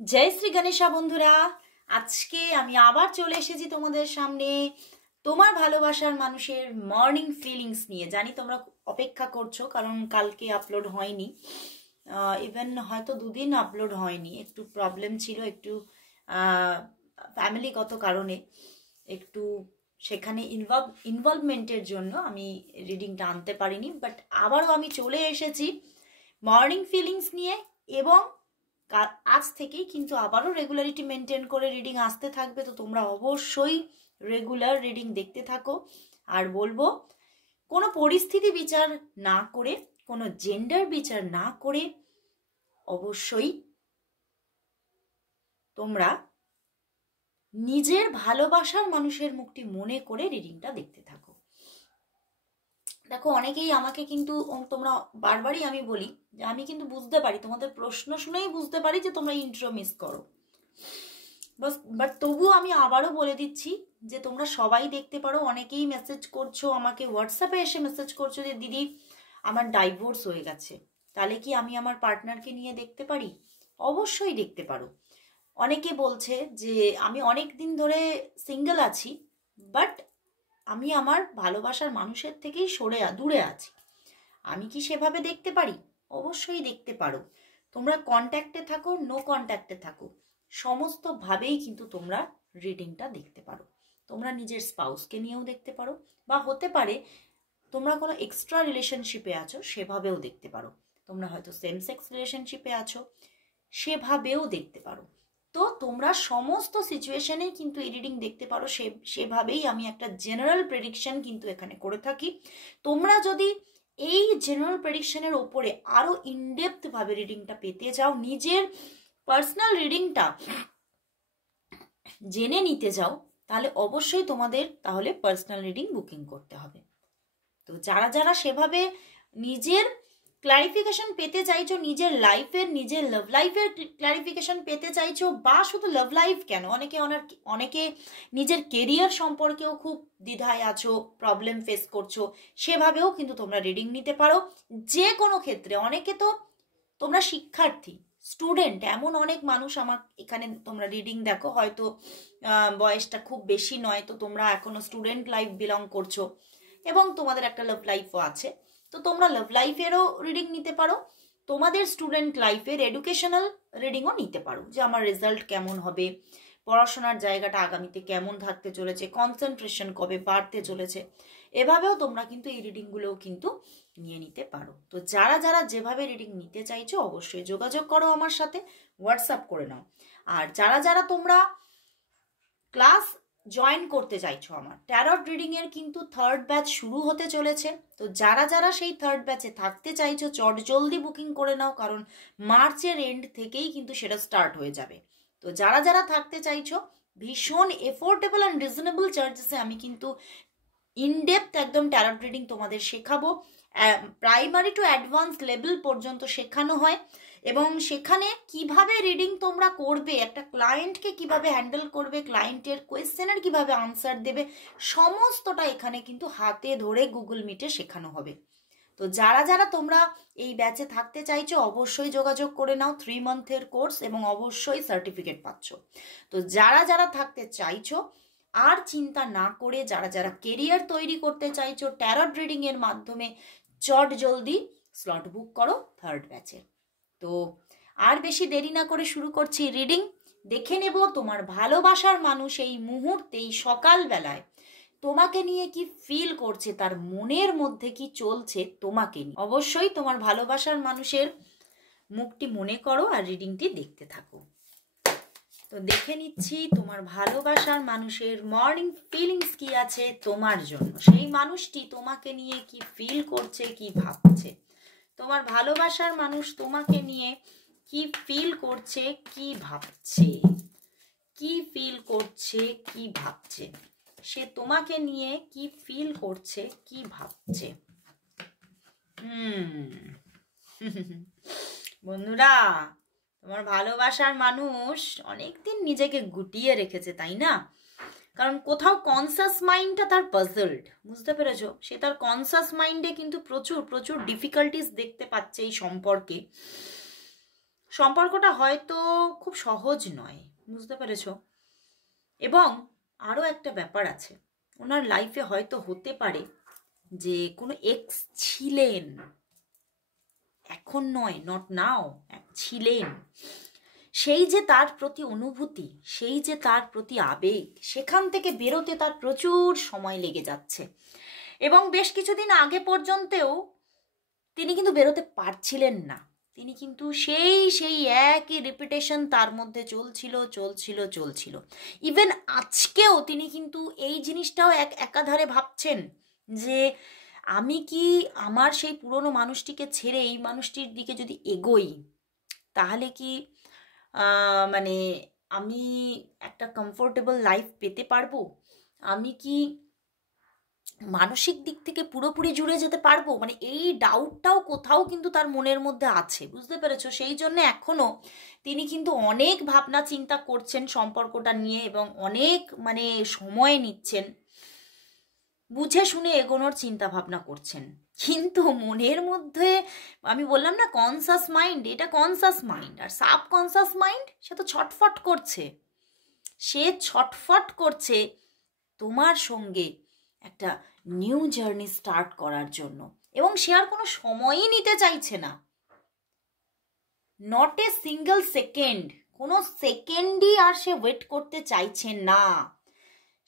जय श्री गणेशा बंधुरा आज के आमी आबार चले एसेছি তোমাদের সামনে তোমার ভালোবাসার মানুষের মর্নিং ফিলিংস নিয়ে। জানি তোমরা অপেক্ষা করছো কারণ কালকে আপলোড হয়নি, ইভেন হয়তো দুদিন আপলোড হয়নি, একটু প্রবলেম ছিল, একটু ফ্যামিলিগত কারণে একটু সেখানে ইনভলভমেন্টের জন্য আমি রিডিংটা আনতে পারিনি। বাট আবারও আমি চলে এসেছি মর্নিং ফিলিংস নিয়ে এবং আজ থেকেই কিন্তু আবারও রেগুলারিটি মেনটেন করে রিডিং আসতে থাকবে। তো তোমরা অবশ্যই রেগুলার রিডিং দেখতে থাকো। আর বলবো কোনো পরিস্থিতি বিচার না করে, কোনো জেন্ডার বিচার না করে অবশ্যই তোমরা নিজের ভালোবাসার মানুষের মুখটি মনে করে রিডিংটা দেখতে থাকো। দেখো অনেকেই আমাকে কিন্তু তোমরা বারবারই আমি বলি যে আমি কিন্তু বুঝতে পারি, তোমাদের প্রশ্ন শুনেই বুঝতে পারি যে তোমরা ইন্ট্রো মিস করো, বাট তবুও আমি আবারও বলে দিচ্ছি যে তোমরা সবাই দেখতে পারো। অনেকেই মেসেজ করছো, আমাকে হোয়াটসঅ্যাপে এসে মেসেজ করছো যে দিদি আমার ডাইভোর্স হয়ে গেছে, তাহলে কি আমি আমার পার্টনারকে নিয়ে দেখতে পারি? অবশ্যই দেখতে পারো। অনেকে বলছে যে আমি অনেক দিন ধরে সিঙ্গেল আছি, বাট আমি আমার ভালোবাসার মানুষের থেকেই দূরে আছি, আমি কি সেভাবে দেখতে পারি? অবশ্যই দেখতে পারো। তোমরা কন্ট্যাক্টে থাকো, নো কন্ট্যাক্টে থাকো, সমস্তভাবেই কিন্তু তোমরা রিডিংটা দেখতে পারো। তোমরা নিজের স্পাউসকে নিয়েও দেখতে পারো, বা হতে পারে তোমরা কোনো এক্সট্রা রিলেশনশিপে আছো সেভাবেও দেখতে পারো। তোমরা হয়তো সেম সেক্স রিলেশনশিপে আছো সেভাবেও দেখতে পারো। তো তোমরা সমস্ত সিচুয়েশনে কিন্তু এই রিডিং দেখতে পারো। সেভাবেই আমি একটা জেনারেল প্রেডিকশন কিন্তু এখানে করে থাকি। তোমরা যদি এই জেনারেল প্রেডিকশনের ওপরে আরো ইনডেপথ ভাবে রিডিংটা পেতে যাও, নিজের পার্সোনাল রিডিংটা জেনে নিতে যাও, তাহলে অবশ্যই তোমাদের তাহলে পার্সোনাল রিডিং বুকিং করতে হবে। তো যারা যারা সেভাবে নিজের ক্লারিফিকেশন পেতে চাইছো, নিজের লাইফের, নিজের লাভ লাইফের ক্লারিফিকেশন পেতে চাইছো, বা শুধু লাভ লাইফ কেন, অনেকে নিজের কেরিয়ার সম্পর্কেও খুব দ্বিধায় আছো, প্রবলেম ফেস করছো, সেভাবেও কিন্তু তোমরা রিডিং নিতে পারো। যে কোনো ক্ষেত্রে, অনেকে তো তোমরা শিক্ষার্থী, স্টুডেন্ট, এমন অনেক মানুষ আমার এখানে তোমরা রিডিং দেখো, হয়তো বয়সটা খুব বেশি নয়, তো তোমরা এখনো স্টুডেন্ট লাইফ বিলং করছো এবং তোমাদের একটা লাভ লাইফও আছে। তো তোমরা লাভ লাইফেরও রিডিং নিতে পারো, তোমাদের স্টুডেন্ট লাইফের এডুকেশনাল রিডিংও নিতে পারো, যে আমার রেজাল্ট কেমন হবে, পড়াশোনার জায়গাটা আগামীতে কেমন থাকতে চলেছে, কনসেন্ট্রেশন কবে বাড়তে চলেছে, এভাবেও তোমরা কিন্তু এই রিডিংগুলোও কিন্তু নিয়ে নিতে পারো। তো যারা যারা যেভাবে রিডিং নিতে চাইছো অবশ্যই যোগাযোগ করো আমার সাথে, হোয়াটসঅ্যাপ করে নাও। আর যারা যারা তোমরা ক্লাস জয়েন করতে চাইছো, আমার ট্যারট রিডিং এর কিন্তু থার্ড ব্যাচ শুরু হতে চলেছে। তো যারা যারা সেই থার্ড ব্যাচে থাকতে চাইছো চট জলদি বুকিং করে নাও, কারণ মার্চের এন্ড থেকেই কিন্তু সেটা স্টার্ট হয়ে যাবে। তো যারা যারা থাকতে চাইছো, ভীষণ এফোর্ডেবল অ্যান্ড রিজনেবল চার্জেসে আমি কিন্তু ইনডেপথ একদম ট্যারট রিডিং তোমাদের শেখাবো। প্রাইমারি টু অ্যাডভান্স লেভেল পর্যন্ত শেখানো হয়, এবং সেখানে কিভাবে রিডিং তোমরা করবে, একটা ক্লায়েন্টকে কিভাবে হ্যান্ডেল করবে, ক্লায়েন্টের কোয়েশ্চেনের কিভাবে আনসার দেবে, সমস্তটা এখানে কিন্তু হাতে ধরে গুগল মিটে শেখানো হবে। তো যারা যারা তোমরা এই ব্যাচে থাকতে চাইছো অবশ্যই যোগাযোগ করে নাও। 3 মান্থের কোর্স এবং অবশ্যই সার্টিফিকেট পাচ্ছ। তো যারা যারা থাকতে চাইছো আর চিন্তা না করে, যারা যারা কেরিয়ার তৈরি করতে চাইছো ট্যারট রিডিং এর মাধ্যমে, চট জলদি স্লট বুক করো থার্ড ব্যাচের। তো আর বেশি দেরি না করে শুরু করছি রিডিং। দেখে নেব তোমার ভালোবাসার মানুষ এই মুহূর্তে, এই সকালবেলায় তোমাকে নিয়ে কি ফিল করছে, তার মনের মধ্যে কি চলছে তোমাকে নিয়ে। অবশ্যই তোমার ভালোবাসার মানুষের মুখটি মনে করো আর রিডিংটি দেখতে থাকো। তো দেখে নিচ্ছি তোমার ভালোবাসার মানুষের মর্নিং ফিলিংস কি আছে তোমার জন্য, সেই মানুষটি তোমাকে নিয়ে কি ফিল করছে, কি ভাবছে। তোমার ভালোবাসার মানুষ তোমাকে নিয়ে কি ফিল করছে, কি ভাবছে, কি ফিল করছে, কি ভাবছে, সে তোমাকে নিয়ে কি ফিল করছে, কি ভাবছে। বন্ধুরা, তোমার ভালোবাসার মানুষ অনেকদিন নিজেকে গুটিয়ে রেখেছে, তাই না? কারণ কোথাও কনসাস মাইন্ডটা তার পাজলড, বুঝতে পেরেছো? সে তার কনসাস মাইন্ডে কিন্তু প্রচুর প্রচুর ডিফিকাল্টিস দেখতে পাচ্ছে এই সম্পর্কে। সম্পর্কটা হয়তো খুব সহজ নয়, বুঝতে পেরেছো? এবং আরও একটা ব্যাপার আছে, ওনার লাইফে হয়তো হতে পারে যে কোনো এক্স ছিলেন, এখন নয়, নট নাও, ছিলেন, সেই যে তার প্রতি অনুভূতি, সেই যে তার প্রতি আবেগ, সেখান থেকে বেরোতে তার প্রচুর সময় লেগে যাচ্ছে। এবং বেশ কিছুদিন আগে পর্যন্তও তিনি কিন্তু বেরোতে পারছিলেন না। তিনি কিন্তু সেই একই রিপিটেশন তার মধ্যে চলছিল। ইভেন আজকেও তিনি কিন্তু এই জিনিসটাও একাধারে ভাবছেন যে আমি কি আমার সেই পুরনো মানুষটিকে ছেড়ে এই মানুষটির দিকে যদি এগোই, তাহলে কি মানে আমি একটা কমফোর্টেবল লাইফ পেতে পারবো? আমি কি মানসিক দিক থেকে পুরোপুরি জুড়ে যেতে পারবো? মানে এই ডাউটটাও কোথাও কিন্তু তার মনের মধ্যে আছে, বুঝতে পেরেছো? সেই জন্য এখনো তিনি কিন্তু অনেক ভাবনা চিন্তা করছেন সম্পর্কটা নিয়ে, এবং অনেক মানে সময় নিচ্ছেন, বুঝে শুনে এগোনোর চিন্তা ভাবনা করছেন। কিন্তু মনের মধ্যে, আমি বললাম না কনসাস মাইন্ড, এটা কনসাস মাইন্ড, আর সাবকনসাস মাইন্ড সে তো ছটফট করছে। সে ছটফট করছে তোমার সঙ্গে একটা নিউ জার্নি স্টার্ট করার জন্য, এবং সে আর কোনো সময়ই নিতে চাইছে না। নট এ সিঙ্গেল সেকেন্ড, কোনো সেকেন্ডই আর সে ওয়েট করতে চাইছে না।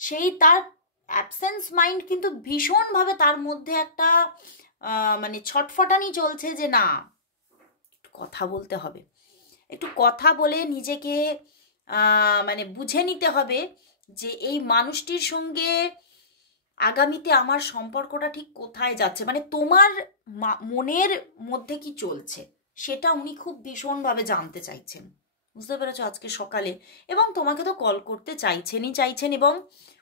সেই তার অ্যাবসেন্স মাইন্ড কিন্তু ভীষণভাবে তার মধ্যে একটা মানে ছটফটানি চলছে যে না, একটু কথা বলতে হবে, একটু কথা বলে নিজেকে মানে বুঝে নিতে হবে যে এই মানুষটির সঙ্গে আগামীতে আমার সম্পর্কটা ঠিক কোথায় যাচ্ছে, মানে তোমার মনের মধ্যে কি চলছে সেটা উনি খুব ভীষণভাবে জানতে চাইছেন, বুঝতে পেরেছো? আজকে সকালে, এবং তোমাকে তো কল করতে চাইছেন, এবং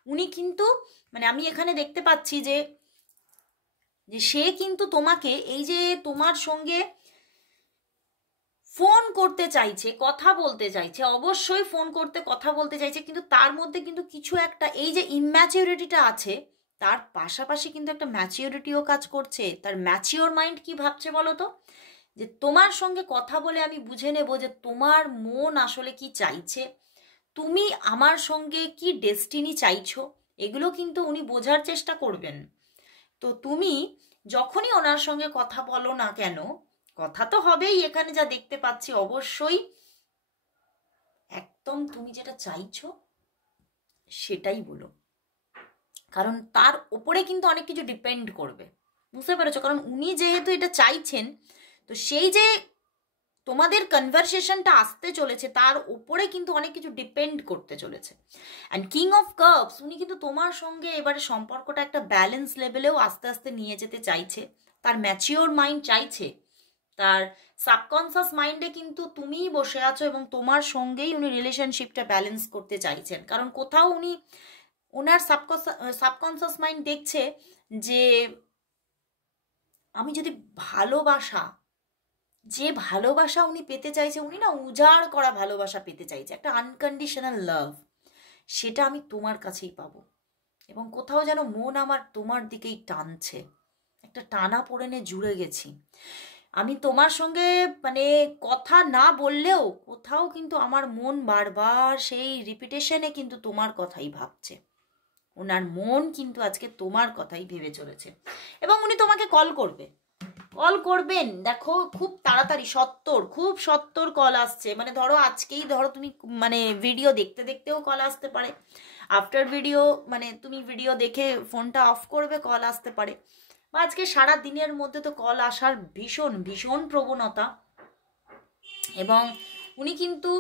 উনি কিন্তু মানে আমি এখানে দেখতে পাচ্ছি যে সে কিন্তু তোমাকে এই যে তোমার সঙ্গে ফোন করতে চাইছে, কথা বলতে চাইছে, অবশ্যই ফোন করতে কথা বলতে চাইছে, কিন্তু তার মধ্যে কিন্তু কিছু একটা, এই যে ইম্যাচিউরিটিটা আছে, তার পাশাপাশি কিন্তু একটা ম্যাচিউরিটিও কাজ করছে। তার ম্যাচিওর মাইন্ড কি ভাবছে বলো তো, যে তোমার সঙ্গে কথা বলে আমি বুঝে নেব যে তোমার মন আসলে কি চাইছে, তুমি আমার সঙ্গে কি ডেস্টিনি চাইছো, এগুলো কিন্তু উনি বোঝার চেষ্টা করবেন। তো তুমি যখনই ওনার সঙ্গে কথা বলো না কেন, কথা তো হবেই, এখানে যা দেখতে পাচ্ছি, অবশ্যই একদম তুমি যেটা চাইছো সেটাই বলো, কারণ তার উপরে কিন্তু অনেক কিছু ডিপেন্ড করবে, বুঝতে পেরেছো? কারণ উনি যেহেতু এটা চাইছেন, তো সেই যে তোমাদের কনভারসেশনটা আসতে চলেছে তার উপরে কিন্তু অনেক কিছু ডিপেন্ড করতে চলেছে। অ্যান্ড কিং অফ কাপস, উনি কিন্তু তোমার সঙ্গে এবারে সম্পর্কটা একটা ব্যালেন্স লেভেলেও আস্তে আস্তে নিয়ে যেতে চাইছে। তার ম্যাচিওর মাইন্ড চাইছে, তার সাবকনসাস মাইন্ডে কিন্তু তুমিই বসে আছো, এবং তোমার সঙ্গেই উনি রিলেশনশিপটা ব্যালেন্স করতে চাইছেন। কারণ কোথাও উনি, ওনার সাবকনসাস মাইন্ড দেখছে যে আমি যদি যে ভালোবাসা উনি পেতে চাইছে, উনি না উজাড় করা ভালোবাসা পেতে চাইছে, একটা আনকন্ডিশনাল লাভ, সেটা আমি তোমার কাছেই পাবো। এবং কোথাও যেন মন আমার তোমার দিকেই টানছে, একটা টানা পড়েনে জুড়ে গেছি আমি তোমার সঙ্গে, মানে কথা না বললেও কোথাও কিন্তু আমার মন বারবার সেই রিপিটেশনে কিন্তু তোমার কথাই ভাবছে। ওনার মন কিন্তু আজকে তোমার কথাই ভেবে চলেছে, এবং উনি তোমাকে কল করবেন। দেখো খুব তাড়াতাড়ি, খুব সত্তর কল আসছে, মানে ধরো আজকেই ধরো তুমি মানে ভিডিও দেখতে দেখতেও কল আসতে পারে, আফটার ভিডিও মানে তুমি ভিডিও দেখে ফোনটা অফ করবে, কল আসতে পারে, বা আজকে সারা দিনের মধ্যে তো কল আসার ভীষণ ভীষণ প্রবণতা। এবং উনি কিন্তু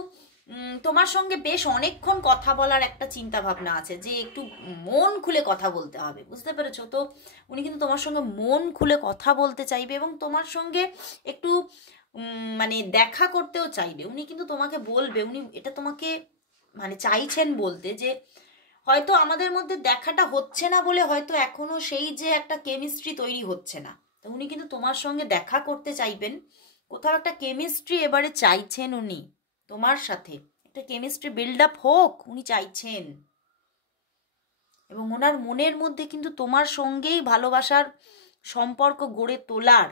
তোমার সঙ্গে বেশ অনেকক্ষণ কথা বলার একটা চিন্তা ভাবনা আছে, যে একটু মন খুলে কথা বলতে হবে, বুঝতে পেরেছো? তো উনি কিন্তু তোমার সঙ্গে মন খুলে কথা বলতে চাইবে, এবং তোমার সঙ্গে একটু মানে দেখা করতেও চাইবে। উনি কিন্তু তোমাকে বলবে, উনি এটা তোমাকে মানে চাইছেন বলতে, যে হয়তো আমাদের মধ্যে দেখাটা হচ্ছে না বলে হয়তো এখনো সেই যে একটা কেমিস্ট্রি তৈরি হচ্ছে না, তো উনি কিন্তু তোমার সঙ্গে দেখা করতে চাইবেন, কোথাও একটা কেমিস্ট্রি এবারে চাইছেন উনি তোমার সাথে, একটা কেমিস্ট্রি বিল্ড আপ হোক উনি চাইছেন। এবং ওনার মনের মধ্যে কিন্তু তোমার সঙ্গেই ভালোবাসার সম্পর্ক গড়ে তোলার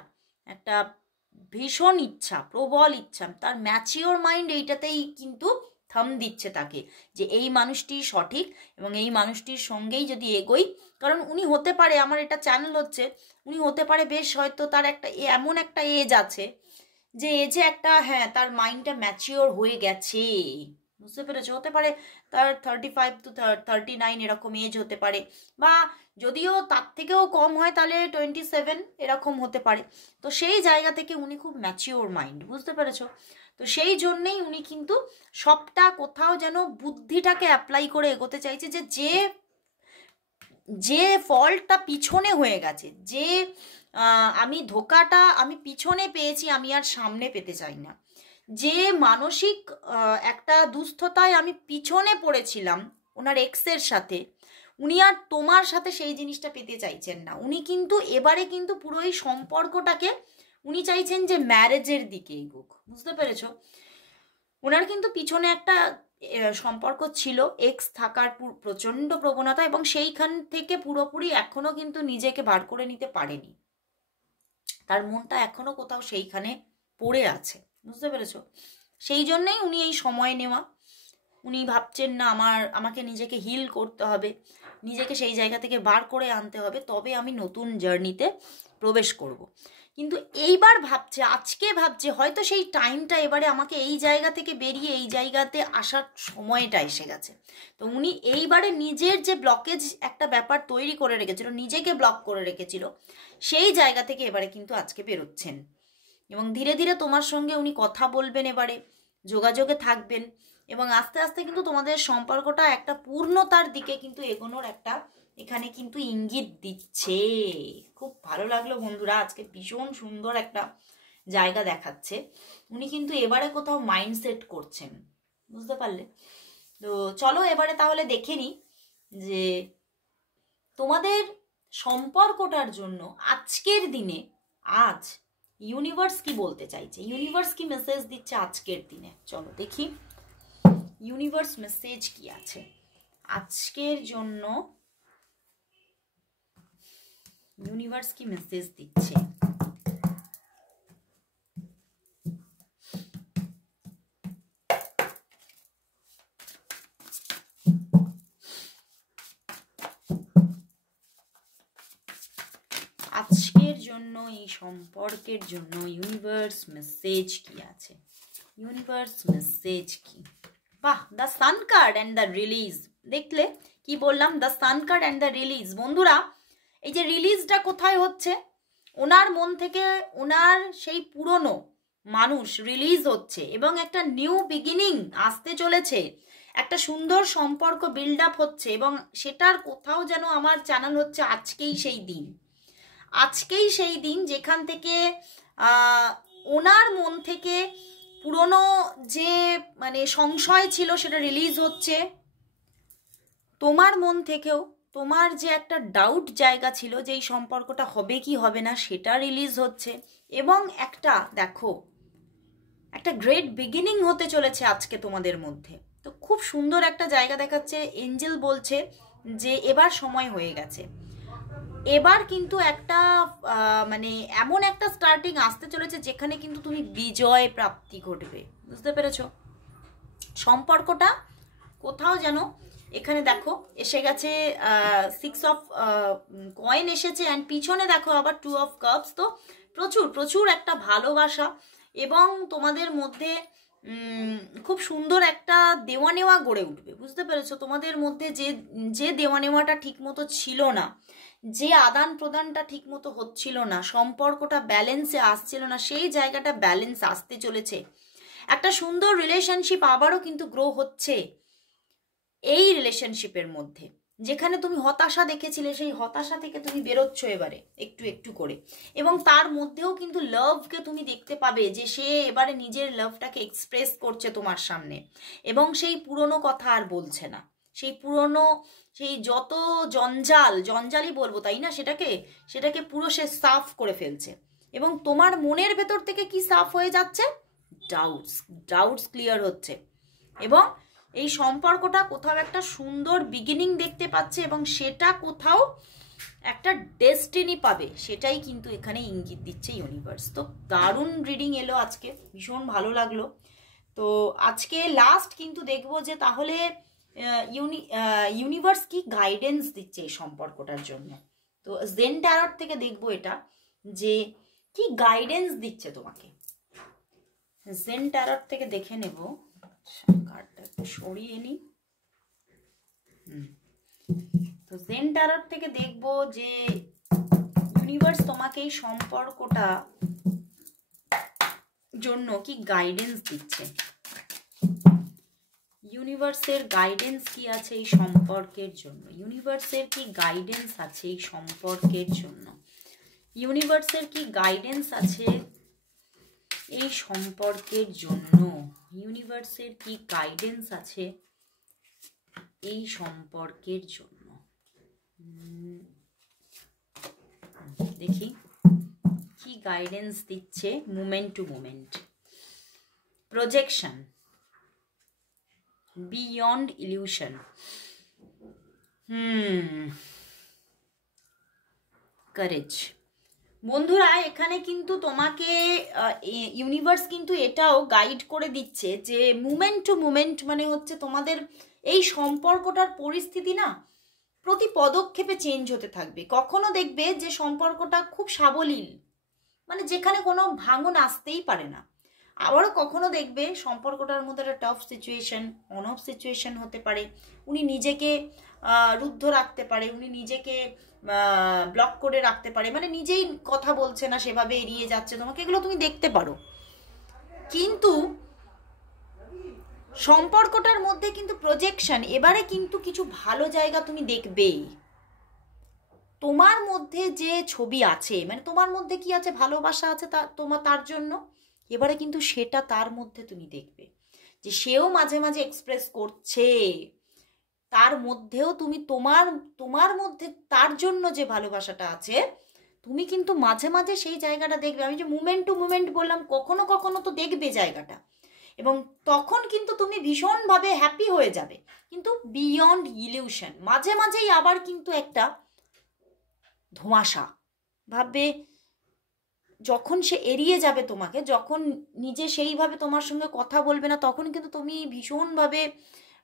একটা ভীষণ ইচ্ছা, প্রবল ইচ্ছা, তার ম্যাচিওর মাইন্ড এইটাতেই কিন্তু থাম দিচ্ছে তাকে যে এই মানুষটি সঠিক এবং এই মানুষটির সঙ্গেই যদি এগোই, কারণ উনি হতে পারে, আমার এটা চ্যানেল হচ্ছে, উনি হতে পারে বেশ হয়তো তার একটা এমন একটা এজ আছে যে এজে একটা, হ্যাঁ, তার মাইন্ডটা ম্যাচিওর হয়ে গেছে, বুঝতে পেরেছো? হতে পারে তার 35 to 39 এরকম এজ হতে পারে, বা যদিও তার থেকেও কম হয় তাহলে 27 এরকম হতে পারে। তো সেই জায়গা থেকে উনি খুব ম্যাচিওর মাইন্ড, বুঝতে পেরেছো? তো সেই জন্যেই উনি কিন্তু সবটা কোথাও যেন বুদ্ধিটাকে অ্যাপ্লাই করে এগোতে চাইছে, যে যে ফল্টটা পিছনে হয়ে গেছে, যে আমি ধোকাটা আমি পিছনে পেয়েছি, আমি আর সামনে পেতে চাই না। যে মানসিক একটা দুস্থতায় আমি পিছনে পড়েছিলাম ওনার এক্সের সাথে, উনি আর তোমার সাথে সেই জিনিসটা পেতে চাইছেন না। উনি কিন্তু এবারে কিন্তু পুরো এই সম্পর্কটাকে উনি চাইছেন যে ম্যারেজের দিকে এগোক, বুঝতে পেরেছো? ওনার কিন্তু পিছনে একটা সম্পর্ক ছিল, এক্স থাকার প্রচণ্ড প্রবণতা, এবং সেইখান থেকে পুরোপুরি এখনো কিন্তু নিজেকে বার করে নিতে পারেনি, তার মনটা এখনো কোথাও সেইখানে পড়ে আছে, বুঝতে পেরেছো? সেই জন্যেই উনি এই সময় নেওয়া, উনি ভাবছেন না আমাকে নিজেকে হিল করতে হবে, নিজেকে সেই জায়গা থেকে বার করে আনতে হবে, তবে আমি নতুন জার্নিতে প্রবেশ করব। কিন্তু এইবার আজকে ভাবছে হয়তো সেই টাইমটা এবারে আমাকে এই জায়গা থেকে বেরিয়ে এই জায়গাতে আসার সময়টা এসে গেছে। তো উনি এইবারে নিজের যে ব্লকেজ একটা ব্যাপার তৈরি করে রেখেছিল, নিজেকে ব্লক করে রেখেছিল, সেই জায়গা থেকে এবারে কিন্তু আজকে বেরোচ্ছেন, এবং ধীরে ধীরে তোমার সঙ্গে উনি কথা বলবেন, এবারে যোগাযোগে থাকবেন, এবং আস্তে আস্তে কিন্তু তোমাদের সম্পর্কটা একটা পূর্ণতার দিকে কিন্তু এগোনোর একটা এখানে কিন্তু ইঙ্গিত দিচ্ছে। খুব ভালো লাগলো বন্ধুরা, আজকে ভীষণ সুন্দর একটা জায়গা দেখাচ্ছে। উনি কিন্তু এবারে কোথাও মাইন্ডসেট করছেন, বুঝতে পারলে? তো চলো এবারে তাহলে দেখে নি যে তোমাদের সম্পর্কটার জন্য আজকের দিনে আজ ইউনিভার্স কি বলতে চাইছে, ইউনিভার্স কি মেসেজ দিচ্ছে আজকের দিনে। চলো দেখি ইউনিভার্স মেসেজ কি আছে আজকের জন্য, ইউনিভার্স কি মেসেজ দিচ্ছে। আজকের জন্য এই সম্পর্কের জন্য ইউনিভার্স মেসেজ কি আছে, ইউনিভার্স মেসেজ কি। বাহ, the sun card and the release. দেখলে কি বললাম, the sun card and the release. বন্ধুরা, এই যে রিলিজটা কোথায় হচ্ছে, ওনার মন থেকে ওনার সেই পুরনো মানুষ রিলিজ হচ্ছে, এবং একটা নিউ বিগিনিং আসতে চলেছে, একটা সুন্দর সম্পর্ক বিল্ড আপ হচ্ছে, এবং সেটার কোথাও যেন আমার চ্যানেল হচ্ছে আজকেই সেই দিন, আজকেই সেই দিন যেখান থেকে ওনার মন থেকে পুরনো যে মানে সংশয় ছিল সেটা রিলিজ হচ্ছে, তোমার মন থেকেও তোমার যে একটা ডাউট জায়গা ছিল যে এই সম্পর্কটা হবে কি হবে না সেটা রিলিজ হচ্ছে, এবং একটা দেখো একটা গ্রেট বিগিনিং হতে চলেছে আজকে তোমাদের মধ্যে। তো খুব সুন্দর একটা জায়গা দেখাচ্ছে, এঞ্জেল বলছে যে এবার সময় হয়ে গেছে, এবার কিন্তু একটা মানে এমন একটা স্টার্টিং আসতে চলেছে যেখানে কিন্তু তুমি বিজয় প্রাপ্তি ঘটবে, বুঝতে পেরেছো? সম্পর্কটা কোথাও যেন এখানে দেখো এসে গেছে 6 অফ কয়েন এসেছে, অ্যান্ড পিছনে দেখো আবার 2 অফ কাপস। তো প্রচুর প্রচুর একটা ভালোবাসা, এবং তোমাদের মধ্যে খুব সুন্দর একটা দেওয়া নেওয়া গড়ে উঠবে, বুঝতে পেরেছো? তোমাদের মধ্যে যে দেওয়া নেওয়াটা ঠিক মতো ছিল না, যে আদান প্রদানটা ঠিক মতো হচ্ছিল না, সম্পর্কটা ব্যালেন্সে আসছিল না, সেই জায়গাটা ব্যালেন্স আসতে চলেছে। একটা সুন্দর রিলেশনশিপ আবারও কিন্তু গ্রো হচ্ছে এই রিলেশনশিপের মধ্যে। যেখানে তুমি হতাশা দেখেছিলে সেই হতাশা থেকে তুমি বেরোচ্ছ এবারে একটু একটু করে, এবং তার মধ্যেও কিন্তু লাভকে তুমি দেখতে পাবে যে সে এবারে নিজের লাভটাকে এক্সপ্রেস করছে তোমার সামনে, এবং সেই পুরনো কথা আর বলছে না, সেই পুরনো সেই যত জঞ্জালই বলবো তাই না, সেটাকে পুরো সে সাফ করে ফেলছে, এবং তোমার মনের ভেতর থেকে কি সাফ হয়ে যাচ্ছে, ডাউটস ক্লিয়ার হচ্ছে, এবং এই সম্পর্কটা কোথাও একটা সুন্দর বিগিনিং দেখতে পাচ্ছে, এবং সেটা কোথাও একটা ডেস্টিনি পাবে, সেটাই কিন্তু এখানে ইঙ্গিত দিচ্ছে ইউনিভার্স। তো দারুণ রিডিং এলো আজকে, ভীষণ ভালো লাগলো। তো আজকে লাস্ট কিন্তু দেখবো যে তাহলে ইউনিভার্স কি গাইডেন্স দিচ্ছে এই সম্পর্কটার জন্য। তো জেন ট্যারট থেকে দেখবো এটা, যে কি গাইডেন্স দিচ্ছে তোমাকে। জেন ট্যারট থেকে দেখে নেব, কার্ডটা একটু সরিয়ে নি। তো জেন ট্যারট থেকে দেখবো যে ইউনিভার্স তোমাকে এই সম্পর্কটা জন্য কি গাইডেন্স দিচ্ছে। ইউনিভার্সের গাইডেন্স কি আছে এই সম্পর্কের জন্য, ইউনিভার্সের কি গাইডেন্স আছে এই সম্পর্কের জন্য, ইউনিভার্সের কি গাইডেন্স আছে এই সম্পর্কের জন্য, ইউনিভার্সের কি গাইডেন্স আছে এই সম্পর্কের জন্য। দেখি কি গাইডেন্স দিচ্ছে moment to moment. Projection, beyond illusion, courage. বন্ধুরা এখানে কিন্তু তোমাকে ইউনিভার্স কিন্তু এটাও গাইড করে দিচ্ছে যে মুমেন্ট টু মুমেন্ট মানে হচ্ছে তোমাদের এই সম্পর্কটার পরিস্থিতি না প্রতি পদক্ষেপে চেঞ্জ হতে থাকবে। কখনো দেখবে যে সম্পর্কটা খুব সাবলীল, মানে যেখানে কোনো ভাঙন আসতেই পারে না। আবারও কখনো দেখবে সম্পর্কটার মধ্যে একটা tough situation, on of situation হতে পারে। উনি নিজেকে রুদ্ধ রাখতে পারে, উনি নিজেকে ব্লক করে রাখতে পারে, মানে নিজেই কথা বলছে না, সেভাবে এড়িয়ে যাচ্ছে তোমাকে, এগুলো তুমি দেখতে পারো। কিন্তু সম্পর্কটার মধ্যে কিন্তু প্রজেকশন, এবারে কিন্তু কিছু ভালো জায়গা তুমি দেখবেই। তোমার মধ্যে যে ছবি আছে, মানে তোমার মধ্যে কি আছে, ভালোবাসা আছে তার জন্য, এবারে কিন্তু সেটা তার মধ্যে তুমি দেখবে যে সেও মাঝে মাঝে এক্সপ্রেস করছে। তার মধ্যেও তুমি তোমার মধ্যে তার জন্য যে ভালোবাসাটা আছে, তুমি কিন্তু মাঝে মাঝে সেই জায়গাটা দেখবে। আমি যে মুমেন্ট টু মুমেন্ট বললাম, কখনো কখনো তো দেখবে জায়গাটা, এবং তখন কিন্তু তুমি ভীষণভাবে হ্যাপি হয়ে যাবে। কিন্তু বিয়ন্ড ইলিউশন, মাঝে মাঝেই আবার কিন্তু একটা ধোঁয়াশা ভাববে, যখন সে এড়িয়ে যাবে তোমাকে, যখন নিজে সেইভাবে তোমার সঙ্গে কথা বলবে না, তখন কিন্তু তুমি ভীষণভাবে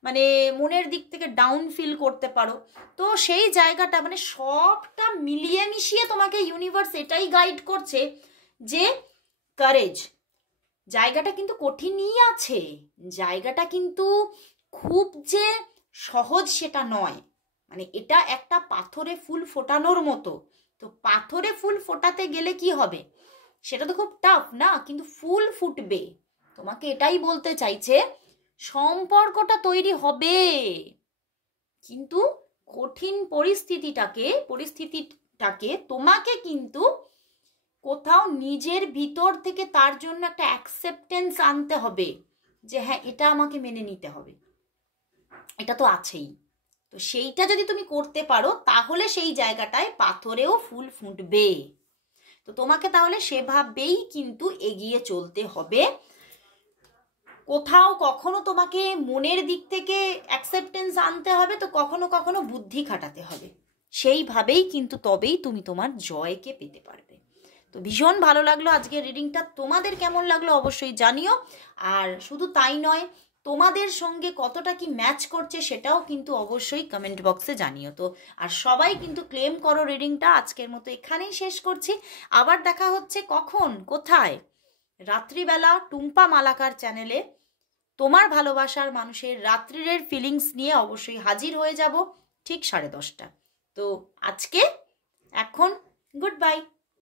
মানে মনের দিক থেকে ডাউন ফিল করতে পারো। তো সেই জায়গাটা মানে সবটা মিলিয়ে মিশিয়ে তোমাকে ইউনিভার্স এটাই গাইড করছে যে কারেজ। জায়গাটা কিন্তু কঠিনই আছে, জায়গাটা কিন্তু খুব যে সহজ সেটা নয়। মানে এটা একটা পাথরে ফুল ফোটানোর মতো। তো পাথরে ফুল ফোটাতে গেলে কি হবে, সেটা তো খুব টাফ না, কিন্তু ফুল ফুটবে। তোমাকে এটাই বলতে চাইছে, সম্পর্কটা তৈরি হবে, কিন্তু কঠিন পরিস্থিতিটাকে তোমাকে কিন্তু কোথাও নিজের ভিতর থেকে তার জন্য একটা অ্যাকসেপ্টেন্স আনতে হবে যে হ্যাঁ এটা আমাকে মেনে নিতে হবে, এটা তো আছেই। তো সেইটা যদি তুমি করতে পারো, তাহলে সেই জায়গাটায় পাথরেও ফুল ফুটবে। তো তোমাকে তাহলে সেভাবেই কিন্তু এগিয়ে চলতে হবে। কোথাও কখনো তোমাকে মনের দিক থেকে অ্যাকসেপ্টেন্স আনতে হবে, তো কখনো কখনো বুদ্ধি খাটাতে হবে। সেইভাবেই কিন্তু তবেই তুমি তোমার জয়কে পেতে পারবে। তো ভীষণ ভালো লাগলো আজকের রিডিংটা। তোমাদের কেমন লাগলো অবশ্যই জানিও। আর শুধু তাই নয়, তোমাদের সঙ্গে কতটা কি ম্যাচ করছে সেটাও কিন্তু অবশ্যই কমেন্ট বক্সে জানিও। তো আর সবাই কিন্তু ক্লেম করো রিডিংটা। আজকের মতো এখানেই শেষ করছি। আবার দেখা হচ্ছে কখন, কোথায়? রাত্রিবেলা টুম্পা মালাকার চ্যানেলে তোমার ভালোবাসার মানুষের রাত্রিরের ফিলিংস নিয়ে অবশ্যই হাজির হয়ে যাব ঠিক 10:30। তো আজকে এখন গুড বাই।